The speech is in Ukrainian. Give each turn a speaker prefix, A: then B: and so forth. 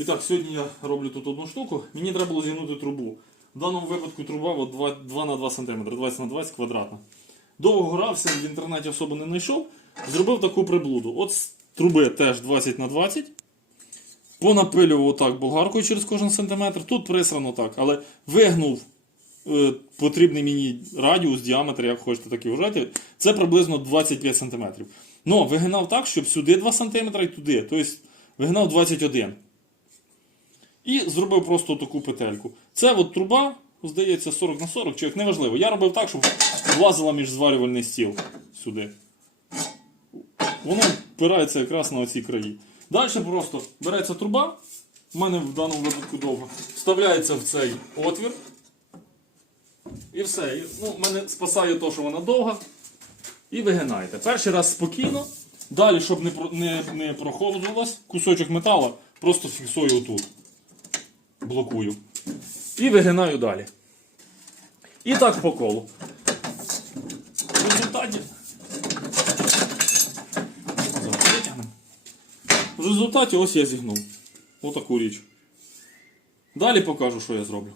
A: І так, сьогодні я роблю тут одну штуку. Мені треба було зігнути трубу. В даному випадку труба от 2, 2 на 2 см, 20 на 20 квадратна. Довго грався, в інтернеті особо не знайшов. Зробив таку приблуду. От з труби теж 20 на 20. Понапилював отак болгаркою через кожен сантиметр. Тут присрано так, але вигнув е, потрібний мені радіус, діаметр, як хочете, так і вважайте. Це приблизно 25 см. Ну, вигинав так, щоб сюди 2 см і туди. Тобто вигинав 21 і зробив просто таку петельку. Це от труба, здається, 40 на 40, чи як неважливо. Я робив так, щоб влазила між зварювальний стіл сюди. Воно впирається якраз на оці краї. Далі просто береться труба, в мене в даному випадку довго, вставляється в цей отвір. І все. Ну, мене спасає те, що вона довга. І вигинаєте. Перший раз спокійно. Далі, щоб не, не, не проходилось, кусочок металу просто фіксую отут блокую. І вигинаю далі. І так по колу. В результаті. В результаті ось я зігнув. Отаку річ. Далі покажу, що я зроблю.